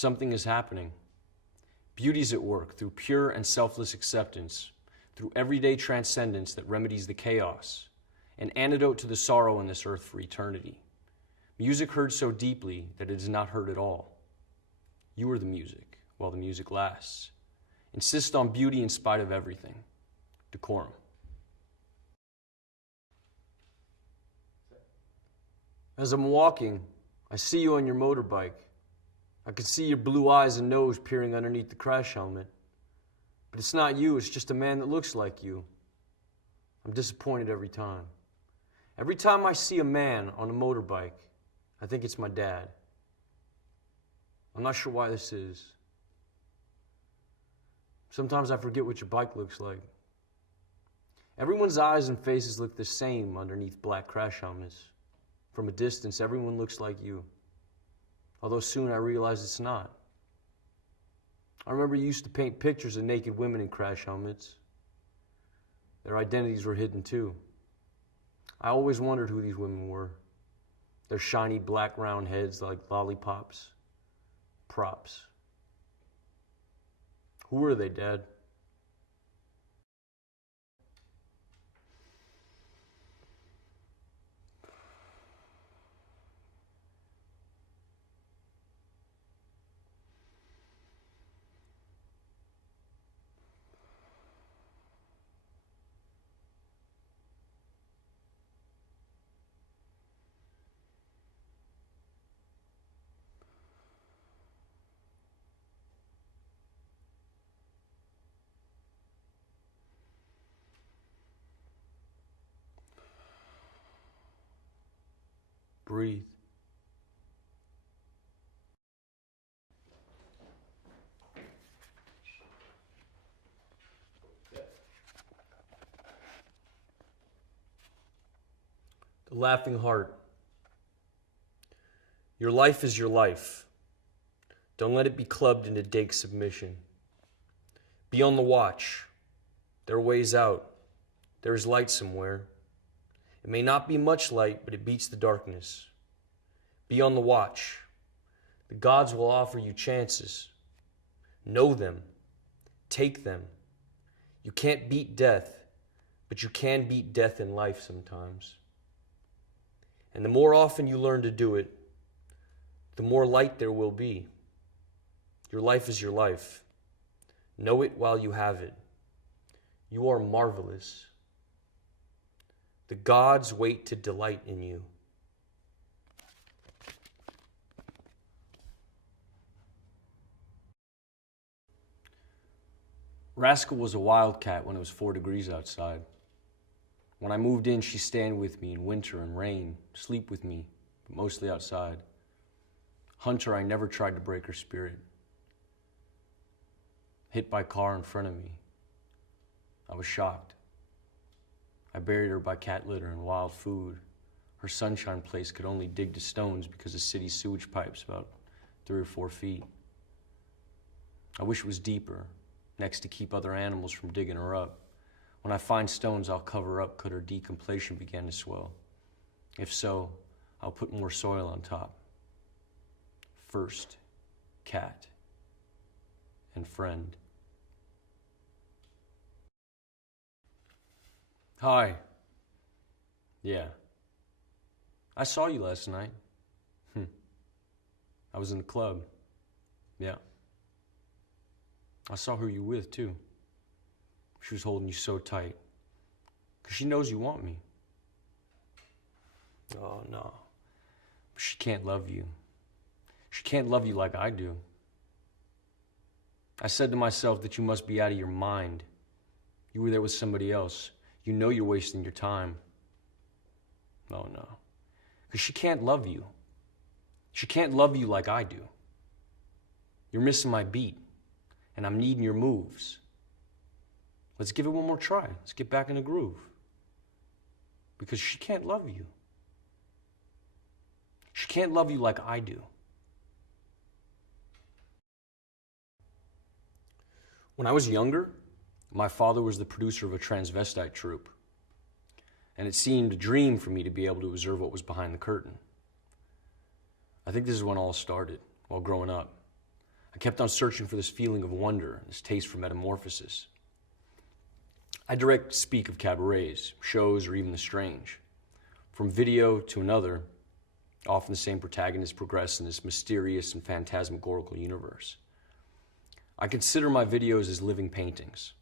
Something is happening. Beauty's at work through pure and selfless acceptance, through everyday transcendence that remedies the chaos, an antidote to the sorrow on this earth for eternity. Music heard so deeply that it is not heard at all. You are the music while the music lasts. Insist on beauty in spite of everything. Decorum. As I'm walking, I see you on your motorbike. I can see your blue eyes and nose peering underneath the crash helmet. But it's not you, it's just a man that looks like you. I'm disappointed every time. Every time I see a man on a motorbike, I think it's my dad. I'm not sure why this is. Sometimes I forget what your bike looks like. Everyone's eyes and faces look the same underneath black crash helmets. From a distance, everyone looks like you. Although soon I realized it's not. I remember you used to paint pictures of naked women in crash helmets. Their identities were hidden too. I always wondered who these women were. Their shiny black round heads like lollipops. Props. Who were they, Dad? Breathe. The Laughing Heart. Your life is your life. Don't let it be clubbed into dake submission. Be on the watch. There are ways out. There is light somewhere. It may not be much light, but it beats the darkness. Be on the watch. The gods will offer you chances. Know them. Take them. You can't beat death, but you can beat death in life sometimes. And the more often you learn to do it, the more light there will be. Your life is your life. Know it while you have it. You are marvelous. The gods wait to delight in you. Rascal was a wildcat when it was 4 degrees outside. When I moved in, she stayed with me in winter and rain, sleep with me, but mostly outside. Hunter, I never tried to break her spirit. Hit by car in front of me. I was shocked. I buried her by cat litter and wild food. Her sunshine place could only dig to stones because the city's sewage pipe's about 3 or 4 feet. I wish it was deeper, next to keep other animals from digging her up. When I find stones, I'll cover up could her decompletion begin to swell. If so, I'll put more soil on top. First, cat and friend. Hi. Yeah. I saw you last night. I was in the club. Yeah. I saw who you were with, too. She was holding you so tight. 'Cause she knows you want me. Oh, no. But she can't love you. She can't love you like I do. I said to myself that you must be out of your mind. You were there with somebody else. You know you're wasting your time. Oh, no. Because she can't love you. She can't love you like I do. You're missing my beat, and I'm needing your moves. Let's give it one more try. Let's get back in the groove. Because she can't love you. She can't love you like I do. When I was younger, my father was the producer of a transvestite troupe, and it seemed a dream for me to be able to observe what was behind the curtain. I think this is when all started, while growing up. I kept on searching for this feeling of wonder, this taste for metamorphosis. I direct speak of cabarets, shows, or even the strange. From video to another, often the same protagonists progress in this mysterious and phantasmagorical universe. I consider my videos as living paintings.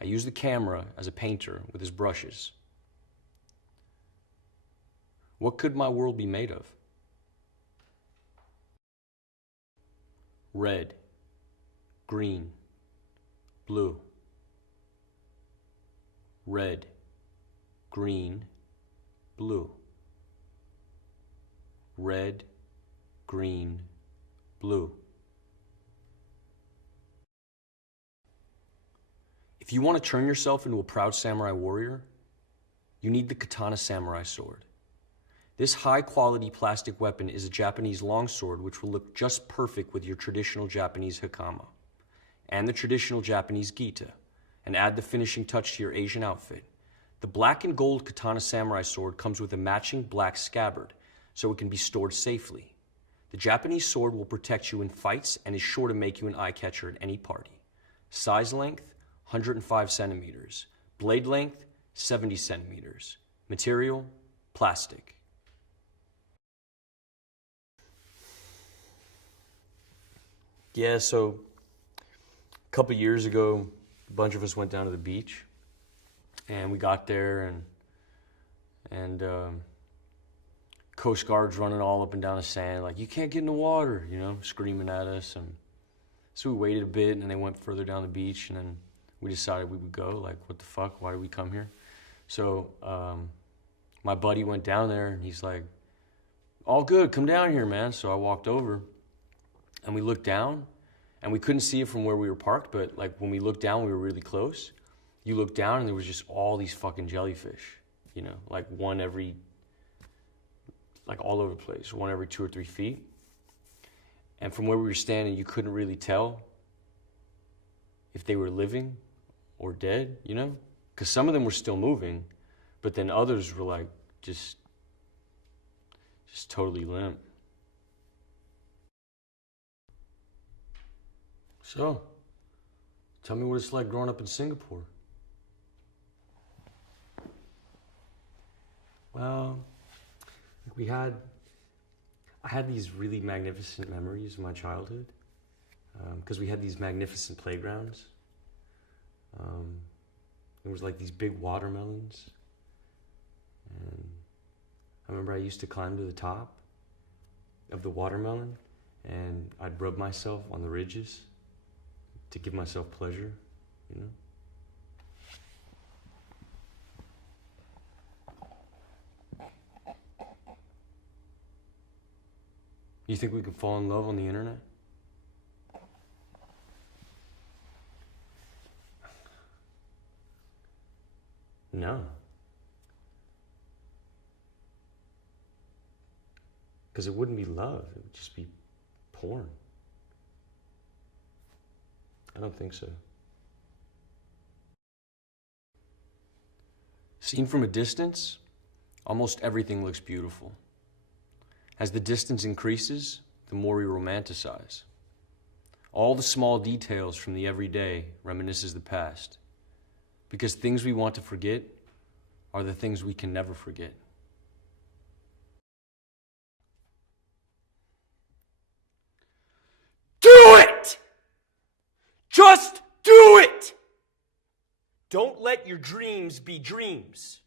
I use the camera as a painter with his brushes. What could my world be made of? Red, green, blue. Red, green, blue. Red, green, blue. If you want to turn yourself into a proud samurai warrior, you need the katana samurai sword. This high-quality plastic weapon is a Japanese longsword which will look just perfect with your traditional Japanese hakama and the traditional Japanese gita, and add the finishing touch to your Asian outfit. The black and gold katana samurai sword comes with a matching black scabbard, so it can be stored safely. The Japanese sword will protect you in fights and is sure to make you an eye-catcher at any party. Size length, 105 centimeters. Blade length, 70 centimeters. Material, plastic. Yeah, so a couple years ago, a bunch of us went down to the beach, and we got there, and Coast Guard's running all up and down the sand, like, you can't get in the water, you know, screaming at us. And so we waited a bit, and they went further down the beach, and then we decided we would go. Like, what the fuck? Why did we come here? So my buddy went down there, and he's like, all good, come down here, man. So I walked over, and we looked down, and we couldn't see it from where we were parked, but like when we looked down, we were really close. You looked down, and there was just all these fucking jellyfish, you know, like one every, like all over the place, one every 2 or 3 feet. And from where we were standing, you couldn't really tell if they were living or dead, you know? Because some of them were still moving, but then others were like just totally limp. So, tell me what it's like growing up in Singapore. Well, I had these really magnificent memories of my childhood, because we had these magnificent playgrounds. There was like these big watermelons, and I remember I used to climb to the top of the watermelon, and I'd rub myself on the ridges to give myself pleasure, you know? You think we can fall in love on the internet? No. Because it wouldn't be love, it would just be porn. I don't think so. Seen from a distance, almost everything looks beautiful. As the distance increases, the more we romanticize. All the small details from the everyday reminisces the past, because things we want to forget are the things we can never forget. Do it! Just do it! Don't let your dreams be dreams.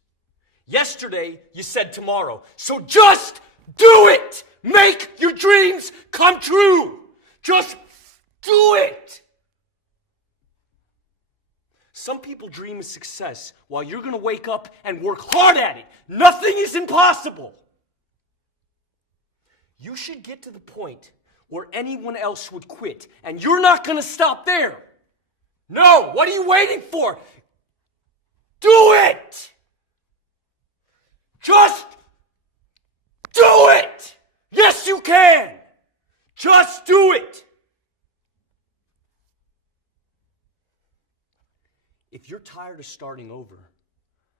Yesterday, you said tomorrow, so just do it! Make your dreams come true! Just do it! Some people dream of success while you're gonna wake up and work hard at it. Nothing is impossible. You should get to the point where anyone else would quit, and you're not gonna stop there. No, what are you waiting for? Do it! Just do it! Yes, you can! Just do it! If you're tired of starting over,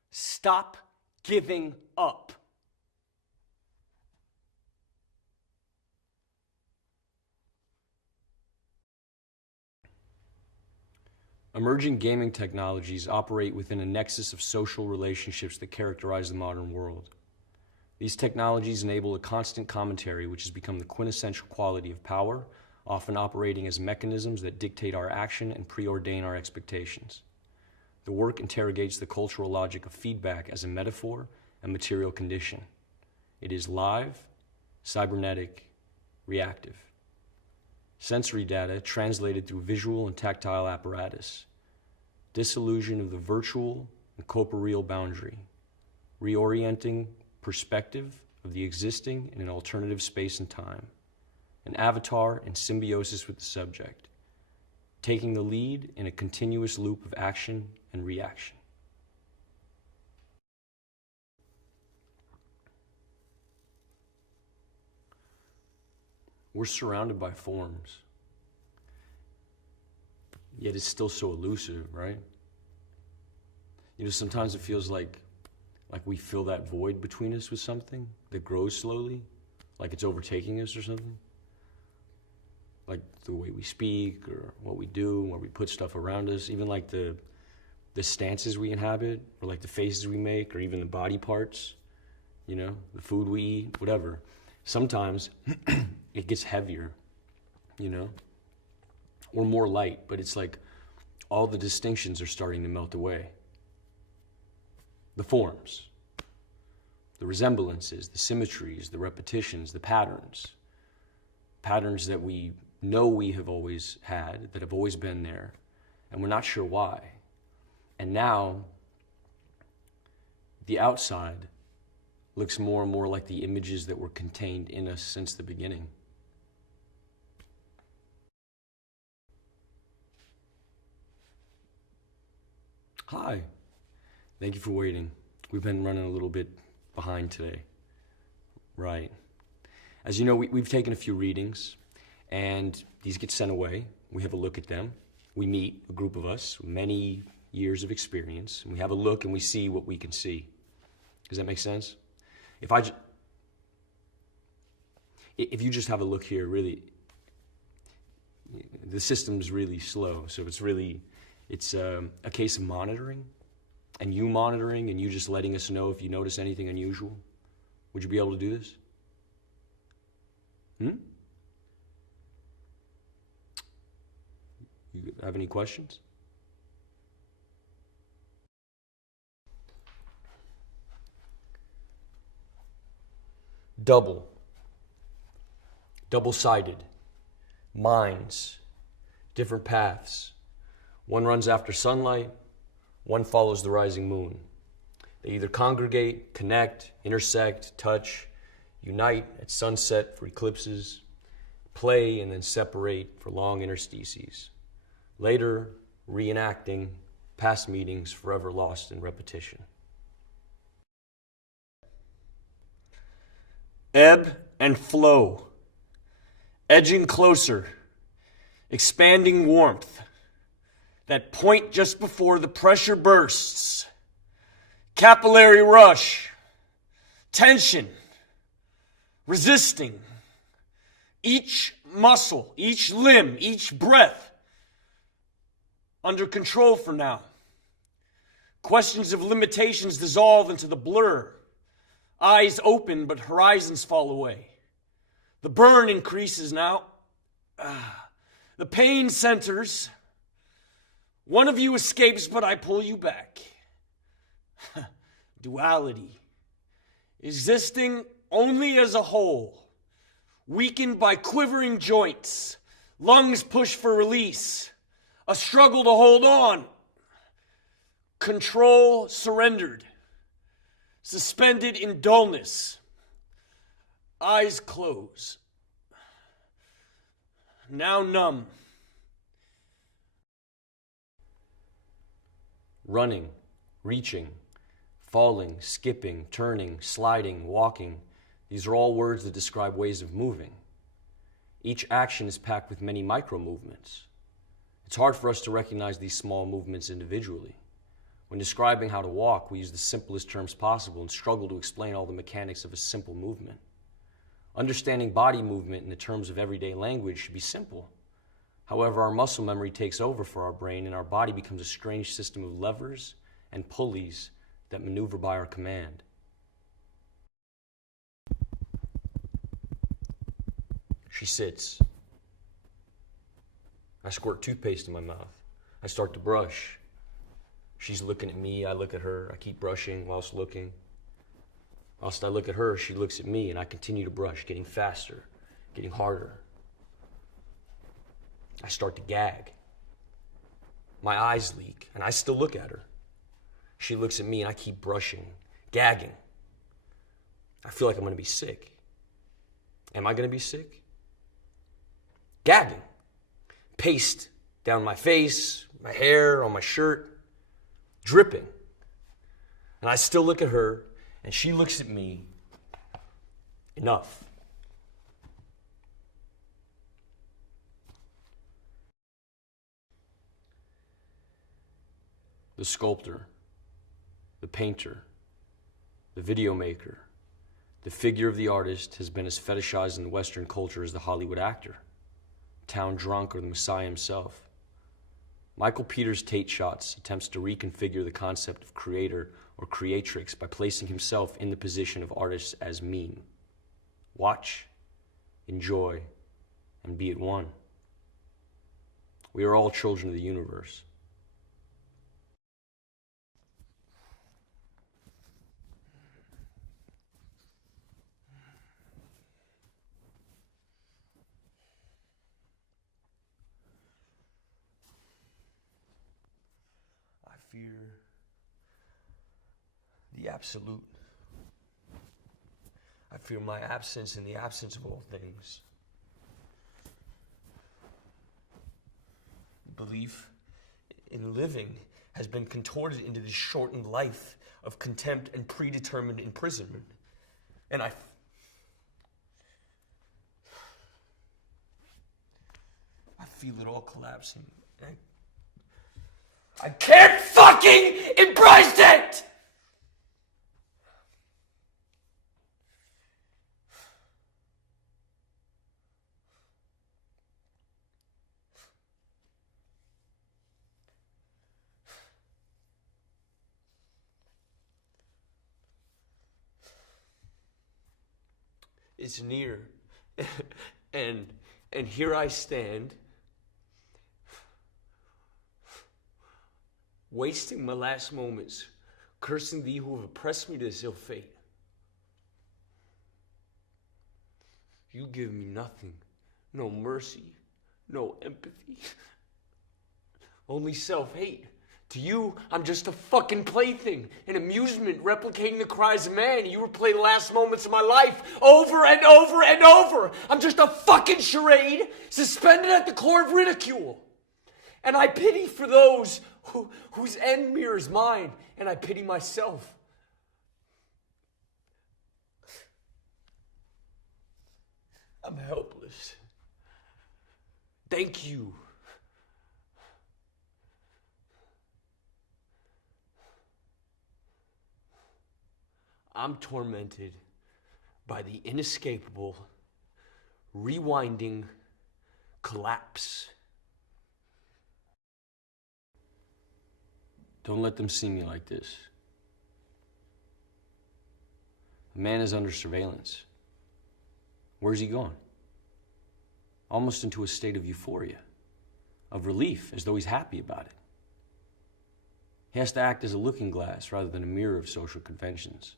stop giving up. Emerging gaming technologies operate within a nexus of social relationships that characterize the modern world. These technologies enable a constant commentary which has become the quintessential quality of power, often operating as mechanisms that dictate our action and preordain our expectations. The work interrogates the cultural logic of feedback as a metaphor and material condition. It is live, cybernetic, reactive. Sensory data translated through visual and tactile apparatus. Disillusion of the virtual and corporeal boundary. Reorienting perspective of the existing in an alternative space and time. An avatar in symbiosis with the subject. Taking the lead in a continuous loop of action and reaction. We're surrounded by forms, yet it's still so elusive, right? You know, sometimes it feels like we fill that void between us with something that grows slowly, like it's overtaking us or something. Like the way we speak or what we do, where we put stuff around us, even like the stances we inhabit, or like the faces we make, or even the body parts, you know, the food we eat, whatever. Sometimes it gets heavier, you know, or more light, but it's like all the distinctions are starting to melt away. The forms, the resemblances, the symmetries, the repetitions, the patterns that we know we have always had, that have always been there, and we're not sure why. And now, the outside looks more and more like the images that were contained in us since the beginning. Hi. Thank you for waiting. We've been running a little bit behind today. Right. As you know, we've taken a few readings, and these get sent away. We have a look at them. We meet, a group of us, many years of experience, and we have a look and we see what we can see. Does that make sense? If you just have a look here, really, the system's really slow, so it's a case of monitoring, and you monitoring, and you just letting us know if you notice anything unusual. Would you be able to do this? You have any questions? Double-sided, minds, different paths. One runs after sunlight, one follows the rising moon. They either congregate, connect, intersect, touch, unite at sunset for eclipses, play and then separate for long interstices. Later, reenacting past meetings forever lost in repetition. Ebb and flow, edging closer, expanding warmth, that point just before the pressure bursts, capillary rush, tension, resisting, each muscle, each limb, each breath under control for now. Questions of limitations dissolve into the blur. Eyes open, but horizons fall away. The burn increases now. The pain centers. One of you escapes, but I pull you back. Duality. Existing only as a whole. Weakened by quivering joints. Lungs push for release. A struggle to hold on. Control surrendered. Suspended in dullness. Eyes close. Now numb. Running, reaching, falling, skipping, turning, sliding, walking. These are all words that describe ways of moving. Each action is packed with many micro movements. It's hard for us to recognize these small movements individually. When describing how to walk, we use the simplest terms possible and struggle to explain all the mechanics of a simple movement. Understanding body movement in the terms of everyday language should be simple. However, our muscle memory takes over for our brain and our body becomes a strange system of levers and pulleys that maneuver by our command. She sits. I squirt toothpaste in my mouth. I start to brush. She's looking at me, I look at her. I keep brushing whilst looking. Whilst I look at her, she looks at me, and I continue to brush, getting faster, getting harder. I start to gag. My eyes leak, and I still look at her. She looks at me, and I keep brushing, gagging. I feel like I'm gonna be sick. Am I gonna be sick? Gagging. Paste down my face, my hair, on my shirt, dripping. And I still look at her, and she looks at me. Enough. The sculptor, the painter, the video maker, the figure of the artist has been as fetishized in the Western culture as the Hollywood actor, town drunk, or the Messiah himself. Michael Peters' Tate Shots attempts to reconfigure the concept of creator or creatrix by placing himself in the position of artist as meme. Watch, enjoy, and be at one. We are all children of the universe. I fear the absolute. I fear my absence in the absence of all things. Belief in living has been contorted into this shortened life of contempt and predetermined imprisonment. And I feel it all collapsing. I can't fucking embrace it! It's near, and here I stand, wasting my last moments, cursing thee who have oppressed me to this ill fate. You give me nothing, no mercy, no empathy, only self-hate. To you, I'm just a fucking plaything, an amusement replicating the cries of man. You replay the last moments of my life over and over and over. I'm just a fucking charade suspended at the core of ridicule. And I pity for those whose end mirrors mine, and I pity myself. I'm helpless. Thank you. I'm tormented by the inescapable, rewinding collapse. Don't let them see me like this. A man is under surveillance. Where's he gone? Almost into a state of euphoria, of relief, as though he's happy about it. He has to act as a looking glass rather than a mirror of social conventions.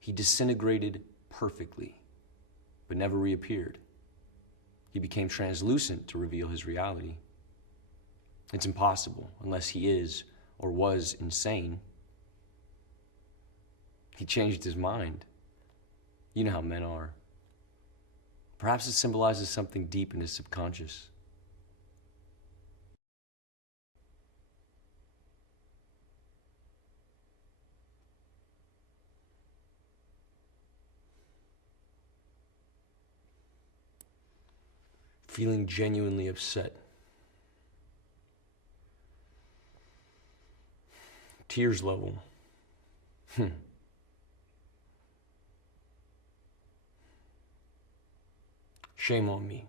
He disintegrated perfectly, but never reappeared. He became translucent to reveal his reality. It's impossible unless he is or was insane. He changed his mind. You know how men are. Perhaps it symbolizes something deep in his subconscious. Feeling genuinely upset. Tears level. Shame on me.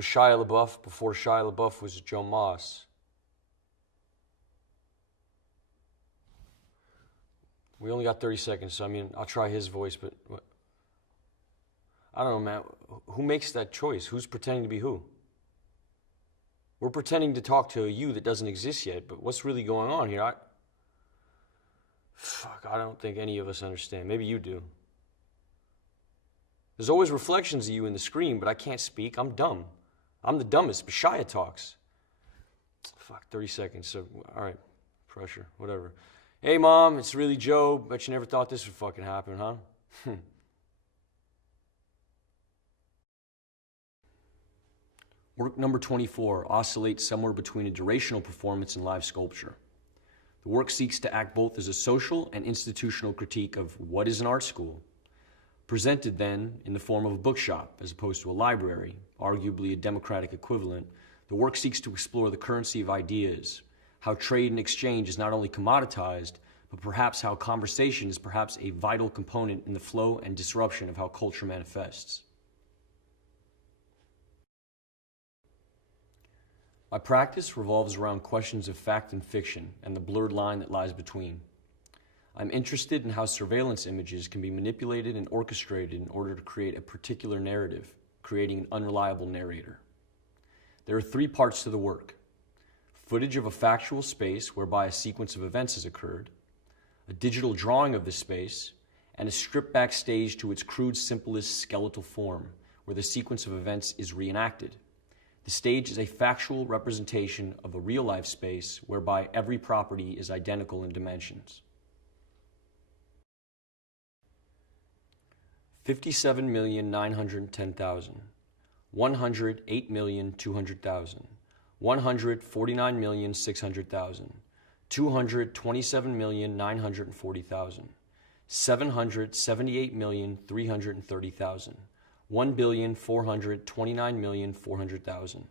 was Shai LaBeouf before Shai LaBeouf was Joe Moss. We only got 30 seconds, so I mean, I'll try his voice, but I don't know, man. Who makes that choice? Who's pretending to be who? We're pretending to talk to a you that doesn't exist yet, but what's really going on here? I don't think any of us understand. Maybe you do. There's always reflections of you in the screen, but I can't speak. I'm dumb. I'm the dumbest, but Shia talks. 30 seconds, so, all right, pressure, whatever. Hey, Mom, it's really Joe. Bet you never thought this would fucking happen, huh? Work number 24 oscillates somewhere between a durational performance and live sculpture. The work seeks to act both as a social and institutional critique of what is an art school, presented then in the form of a bookshop as opposed to a library, arguably a democratic equivalent. The work seeks to explore the currency of ideas, how trade and exchange is not only commoditized, but perhaps how conversation is perhaps a vital component in the flow and disruption of how culture manifests. My practice revolves around questions of fact and fiction and the blurred line that lies between. I'm interested in how surveillance images can be manipulated and orchestrated in order to create a particular narrative, creating an unreliable narrator. There are 3 parts to the work: footage of a factual space whereby a sequence of events has occurred, a digital drawing of the space, and a strip back stage to its crude, simplest skeletal form, where the sequence of events is reenacted. The stage is a factual representation of a real-life space whereby every property is identical in dimensions. 57,910,000, 108,200,000, 149,600,000, 227,940,000, 778,330,000, 1,429,400,000,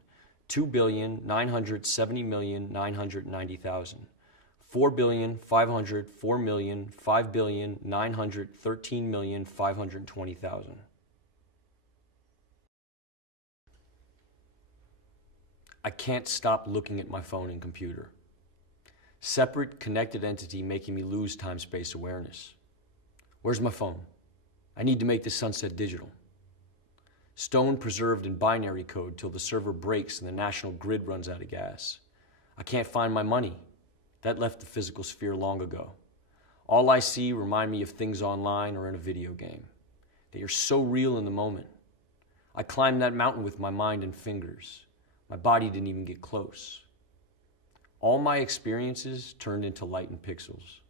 2,970,990,000, 4,504,5,913,520,000. I can't stop looking at my phone and computer. Separate, connected entity making me lose time-space awareness. Where's my phone? I need to make this sunset digital. Stone preserved in binary code till the server breaks and the national grid runs out of gas. I can't find my money. That left the physical sphere long ago. All I see remind me of things online or in a video game. They are so real in the moment. I climbed that mountain with my mind and fingers. My body didn't even get close. All my experiences turned into light and pixels.